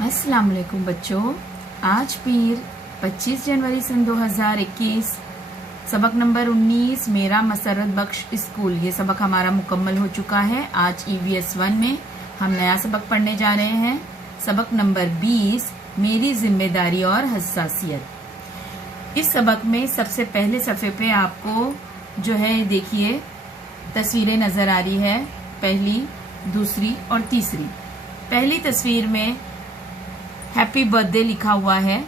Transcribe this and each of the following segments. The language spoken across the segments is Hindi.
अस्सलाम वालेकुम बच्चों, आज पीर 25 जनवरी सन 2021 सबक नंबर 19 मेरा मसरत बख्श स्कूल, ये सबक हमारा मुकम्मल हो चुका है। आज EVS 1 में हम नया सबक पढ़ने जा रहे हैं। सबक नंबर 20 मेरी जिम्मेदारी और हसासियत। इस सबक में सबसे पहले सफ़े पे आपको जो है देखिए तस्वीरें नज़र आ रही है, पहली, दूसरी और तीसरी। पहली तस्वीर में हैप्पी बर्थडे लिखा हुआ है।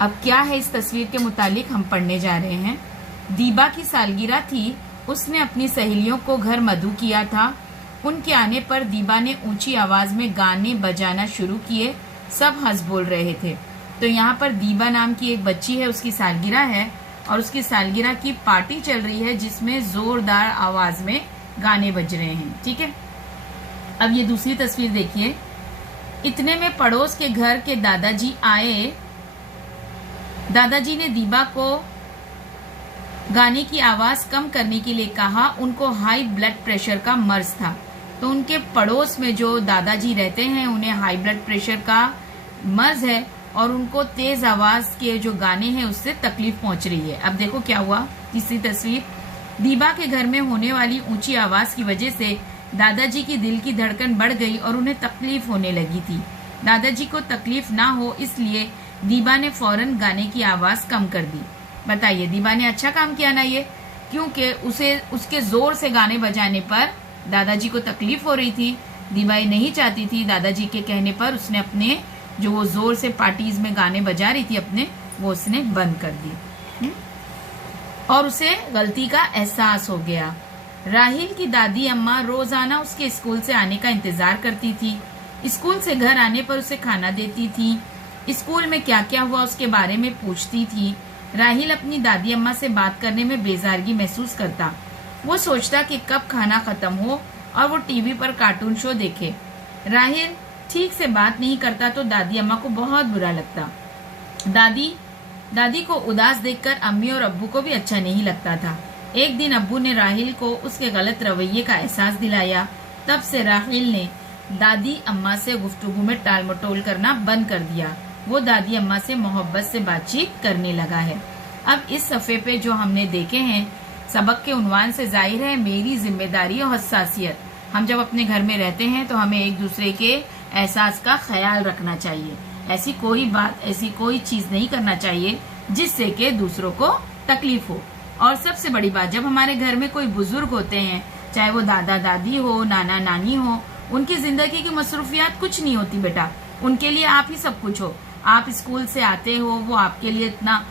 अब क्या है इस तस्वीर के मुतालिक हम पढ़ने जा रहे हैं। दीबा की सालगिरह थी, उसने अपनी सहेलियों को घर मधु किया था। उनके आने पर दीबा ने ऊंची आवाज में गाने बजाना शुरू किए। सब हंस बोल रहे थे। तो यहाँ पर दीबा नाम की एक बच्ची है, उसकी सालगिरह है और उसकी सालगिरह की पार्टी चल रही है जिसमें जोरदार आवाज में गाने बज रहे हैं। ठीक है, अब ये दूसरी तस्वीर देखिए। इतने में पड़ोस के घर के दादाजी आए। दादाजी ने दीबा को गाने की आवाज कम करने के लिए कहा। उनको हाई ब्लड प्रेशर का मर्ज था, तो उनके पड़ोस में जो दादाजी रहते हैं उन्हें हाई ब्लड प्रेशर का मर्ज है और उनको तेज आवाज के जो गाने हैं उससे तकलीफ पहुंच रही है। अब देखो क्या हुआ। तीसरी तस्वीर, दीबा के घर में होने वाली ऊंची आवाज की वजह से दादाजी की दिल की धड़कन बढ़ गई और उन्हें तकलीफ होने लगी थी। दादाजी को तकलीफ ना हो इसलिए दीबा ने फौरन गाने की आवाज कम कर दी। बताइए दीबा ने अच्छा काम किया ना ये, क्योंकि उसे उसके जोर से गाने बजाने पर दादाजी को तकलीफ हो रही थी। दीबा ये नहीं चाहती थी। दादाजी के कहने पर उसने अपने जो वो जोर से पार्टीज में गाने बजा रही थी अपने, वो उसने बंद कर दी और उसे गलती का एहसास हो गया। राहिल की दादी अम्मा रोजाना उसके स्कूल से आने का इंतजार करती थी। स्कूल से घर आने पर उसे खाना देती थी। स्कूल में क्या क्या हुआ उसके बारे में पूछती थी। राहिल अपनी दादी अम्मा से बात करने में बेजारगी महसूस करता। वो सोचता कि कब खाना खत्म हो और वो टीवी पर कार्टून शो देखे। राहिल ठीक से बात नहीं करता तो दादी अम्मा को बहुत बुरा लगता। दादी को उदास देखकर अम्मी और अब्बू को भी अच्छा नहीं लगता था। एक दिन अब्बू ने राहिल को उसके गलत रवैये का एहसास दिलाया। तब से राहिल ने दादी अम्मा से गुफ्तगू में टाल मटोल करना बंद कर दिया। वो दादी अम्मा से मोहब्बत से बातचीत करने लगा है। अब इस सफ़े पे जो हमने देखे हैं, सबक के उन्वान से जाहिर है मेरी जिम्मेदारी और हसासियत। हम जब अपने घर में रहते हैं तो हमें एक दूसरे के एहसास का ख्याल रखना चाहिए। ऐसी कोई बात, ऐसी कोई चीज नहीं करना चाहिए जिससे कि दूसरों को तकलीफ हो। और सबसे बड़ी बात, जब हमारे घर में कोई बुजुर्ग होते हैं, चाहे वो दादा दादी हो, नाना नानी हो, उनकी जिंदगी की मसरूफियात कुछ नहीं होती बेटा। उनके लिए आप ही सब कुछ हो। आप स्कूल से आते हो, वो आपके लिए इतना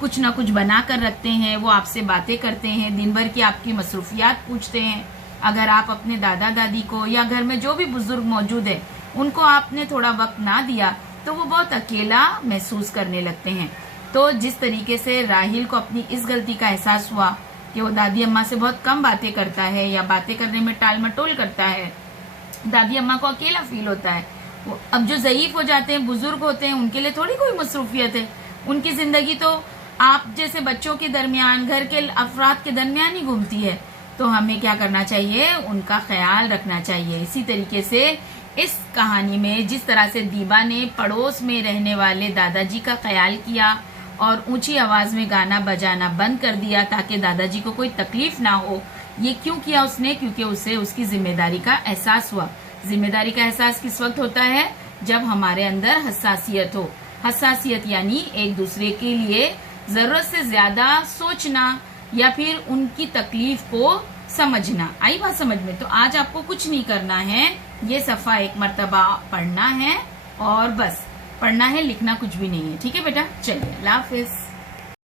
कुछ ना कुछ बना कर रखते हैं। वो आपसे बातें करते हैं, दिन भर की आपकी मसरूफियात पूछते हैं। अगर आप अपने दादा दादी को या घर में जो भी बुजुर्ग मौजूद है उनको आपने थोड़ा वक्त ना दिया तो वो बहुत अकेला महसूस करने लगते हैं। तो जिस तरीके से राहिल को अपनी इस गलती का एहसास हुआ कि वो दादी अम्मा से बहुत कम बातें करता है या बातें करने में टाल मटोल करता है, दादी अम्मा को अकेला फील होता है। अब जो ज़ईफ हो जाते हैं, बुजुर्ग होते हैं, उनके लिए थोड़ी कोई मसरूफियत है। उनकी जिंदगी तो आप जैसे बच्चों के दरमियान, घर के अफराद के दरमियान ही घूमती है। तो हमें क्या करना चाहिए, उनका ख्याल रखना चाहिए। इसी तरीके से इस कहानी में जिस तरह से दीबा ने पड़ोस में रहने वाले दादाजी का ख्याल किया और ऊंची आवाज में गाना बजाना बंद कर दिया ताकि दादाजी को कोई तकलीफ ना हो, ये क्यों किया उसने? क्योंकि उसे उसकी जिम्मेदारी का एहसास हुआ। जिम्मेदारी का एहसास किस वक्त होता है? जब हमारे अंदर हसासियत हो। हसासियत यानी एक दूसरे के लिए जरूरत से ज्यादा सोचना या फिर उनकी तकलीफ को समझना। आई बात समझ में? तो आज आपको कुछ नहीं करना है, ये सफा एक मर्तबा पढ़ना है और बस पढ़ना है, लिखना कुछ भी नहीं है। ठीक है बेटा, चलिए, अल्लाह हाफिज।